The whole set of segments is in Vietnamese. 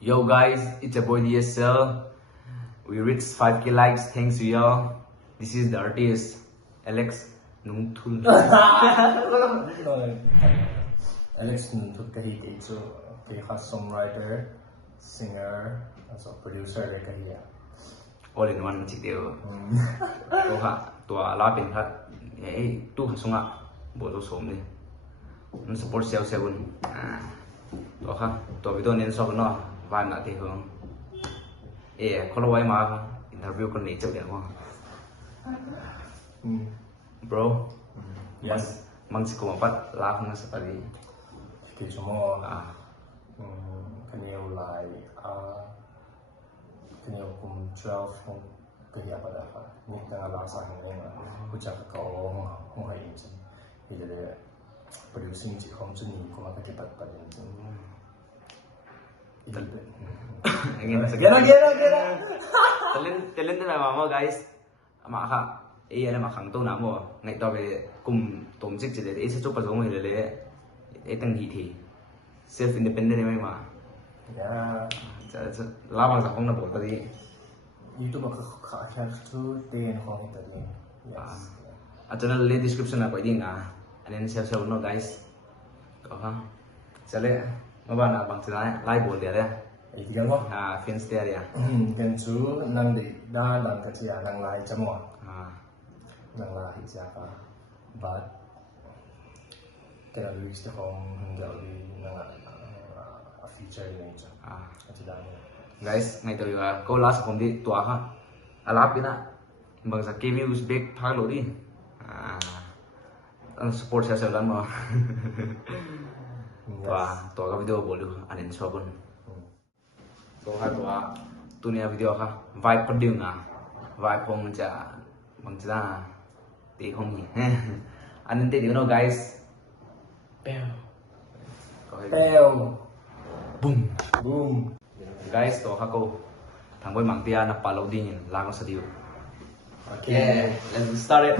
Yo guys, it's your boy DSL. We reached 5k likes, thanks to y'all. This is the artist, Alex Nungthul. Alex Nungthul kahi itu kahi songwriter, singer, also producer kahi ya. All in one chik deu. Toha tua la pin khat. Tu sunga bo to som ni. Nó support sel seven. Toha to video nen so no. Và nãy thì hướng có lâu mà interview con này chụp điện không bro Yes mang chỉ có bắt lá không sẽ đi thì chúng mo cái nhiều lại cái nhiều cùng 12 không cái gì apa dah ni tengah langsung ni mà ucap kau không hay gì thì để producing chỉ không chỉ cũng là cái bắt talent na mama guys ama kha ana ma khang to na mo ngai to be kum tom jik chile e se chop pa jong hele le e tang hi thi self independent mai ma ya la bang sa khong na bo ta di YouTube ka kha tu ten khong ta di yes channel le description na ko ding and then share no guys to ha chale mabana bang chana live bol dia Itu kan kok? Fans dia ya. Kan tu nang di dah nang kecil nang lai semua. Nang lai siapa? But kalau luis tu kong jadi nang feature ni je. Tidak ni. Guys, ngai tahu ya. Kau last kom di tua ha. Alap ina. Bang sa KV Uzbek phag lo di. Support saya selan mo. Wah, tua ka video bolu anin sobun. Có hai quả tu nia video ha vibe con đường vibe không chả bằng ra tí không nhỉ anh nên tiếng nó guys Peo boom boom guys to ha cô thằng với mảng tia nó palo đi nhìn la con studio okay let's get started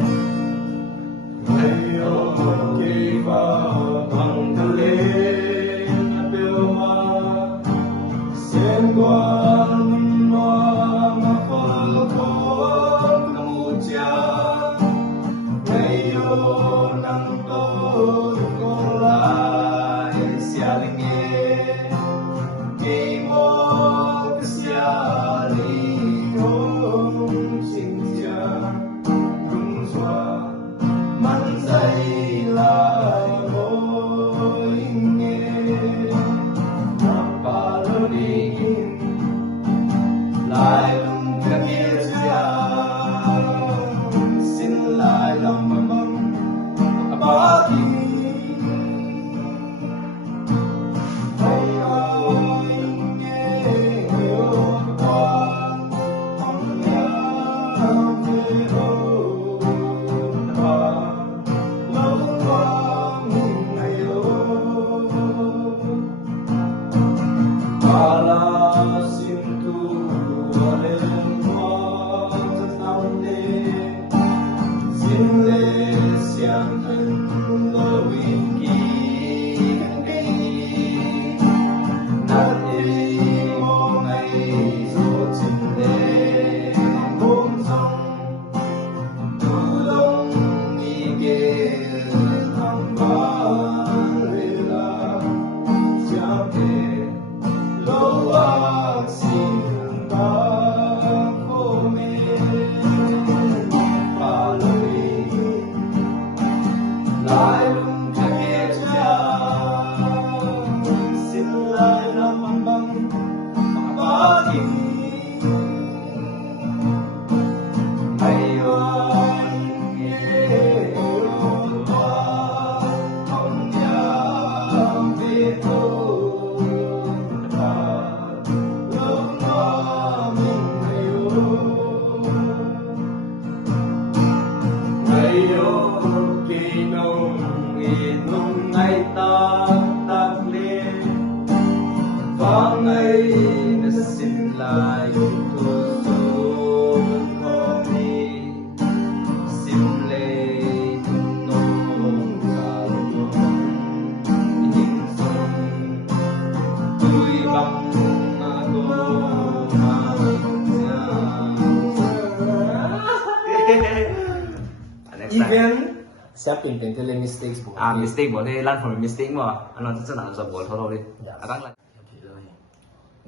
Siapin tentele mistakes bo. mistake บ่ได้ learn from mistake บ่อันนั้นจะน่าจะบ่เท่าๆเลยอาตั้งละ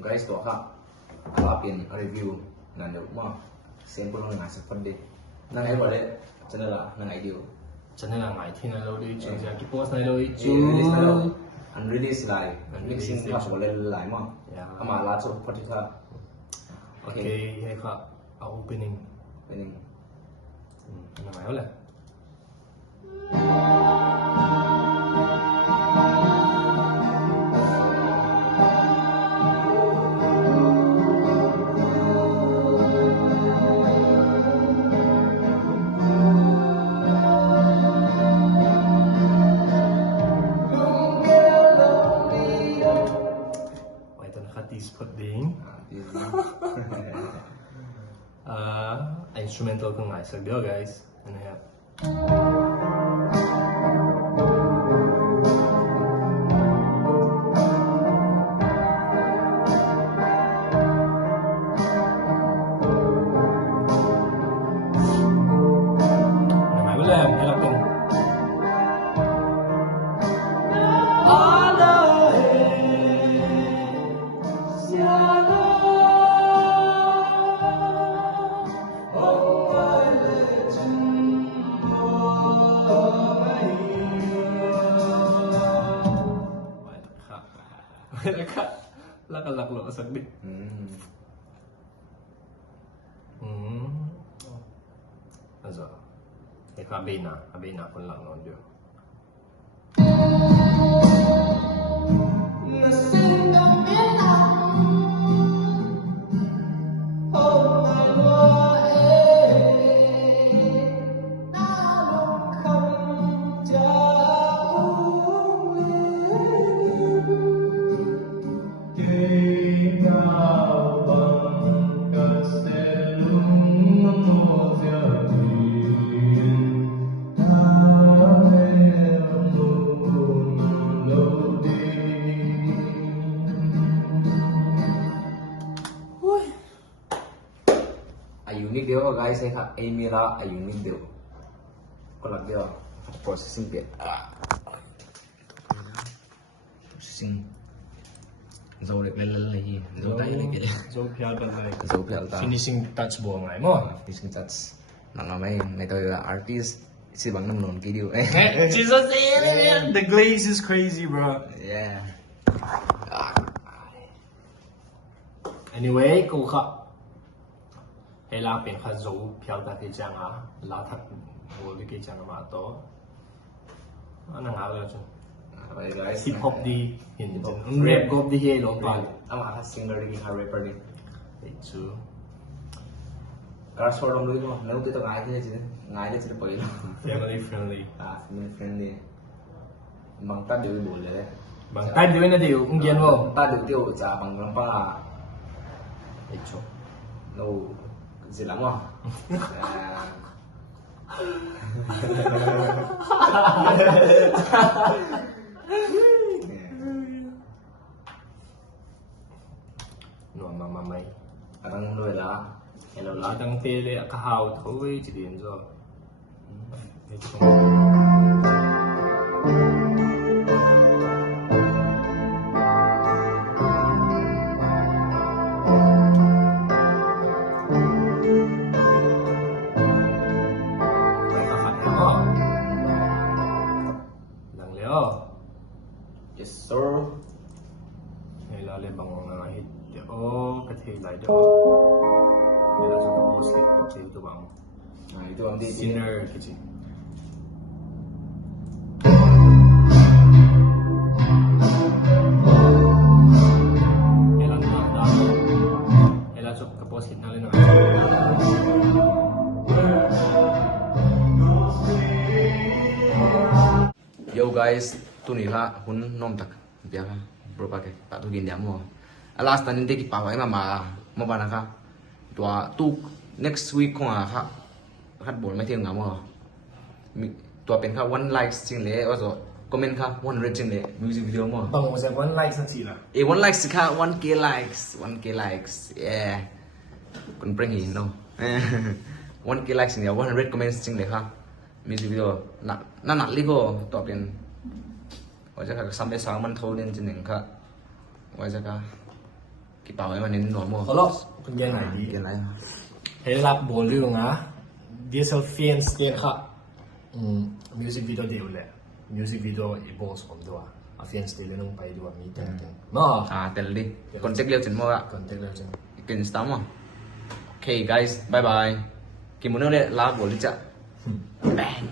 guys ตัวครับลาเป็นรีวิวนั่นเดี๋ยวมาเซมเปิลงานสักคนเดียวนั่นไอ้บ่ได้จะนั่นล่ะนั่นไอเดีย Janela ngai thina lo di chu ja ki post nai lo di chu unreleased ไลน์mixing ครับบ่ได้หลายมั้งเอามาลาจบพอดีครับ Okay hey kha opening เป็นยัง namai hola put ding instrumental ko ngai sak dio guys and I have namai boleh helak dingแล้วก็หลักหลอสักดิalso ich habe von lang und ja unique เดียว guys ใช่ครับ Amira unique เดียวก็หลักเดียว processing เปลี่ยน processing โซเล็กเล่นเลยโซได้เลยกัน so pial ban lai so pial ta finishing touch bo ngai mo finishing touch นั่นเราไม่ตัว artist สิบางน้ำนนกี่เดียว Jesus the glaze is crazy bro yeah anyway กูค่ะเฮลาเป็นข้าโจพิลตาเกจังอ่ะลาทักโบลิเกจังมาโตอันนั้นอะไรจ้ะฮิปฮอปดีเห็นจ้ะแรปก็ดีเฮลงไปเอามาซิงเกิลดีฮาร์เรปเปอร์ดีไอ้ชูการสอนลงด้วยมั้งแล้วที่ต้องง่ายที่จะง่ายที่จะไปแล้ว family friendly family friendly บางตัดเดี๋ยวบ่เลยบางตัดเดี๋ยวนะเดี๋ยวอุ้งเย็นวะตัดเดี๋ยวจะบางลำปางไอ้ชู no gì lắm không? Nó mà mày đang nuôi lá hello lá chỉ đang tê lệ cả hào thôi chỉ đến rồi yes sir này là lên bằng hit cái thì lại được đây là chúng ta post thì tụi bạn itu am di sinner cái gì đây là chúng ta đây là chúng ta post hit nào lên rồi yo guys tu ni la hun nom tak bia bro pa ke ta tu gin diam mo last time de ki pa wai ma mo ba na ka tua tu next week ko a kha khat bol mai thiang ngam mo tua pen kha 1 likes jing le also comment kha 100 jing le music video mo bằng một cái one like sang chỉ là 1 likes kha 1k likes yeah kun bring in no 1k likes ni 100 comments jing le kha music video na ligo to pin waja ka sampai sang man tholen jinin kha waja ka ki pau man nin no mo 好咯คุณยังไงดี ken lai เฮลับโบลืงอ่ะ DSL fans เกนค่ะmusic video เดียวแหละ music video อีโบสผมด้วยอ่ะ fans เดียวลงไปด้วยมีแต่เนาะ tel li kontek leo jin mo ga ก่อนเต็มเลยจัง ken stam mo okay guys bye bye ki mo le la bo li cha bang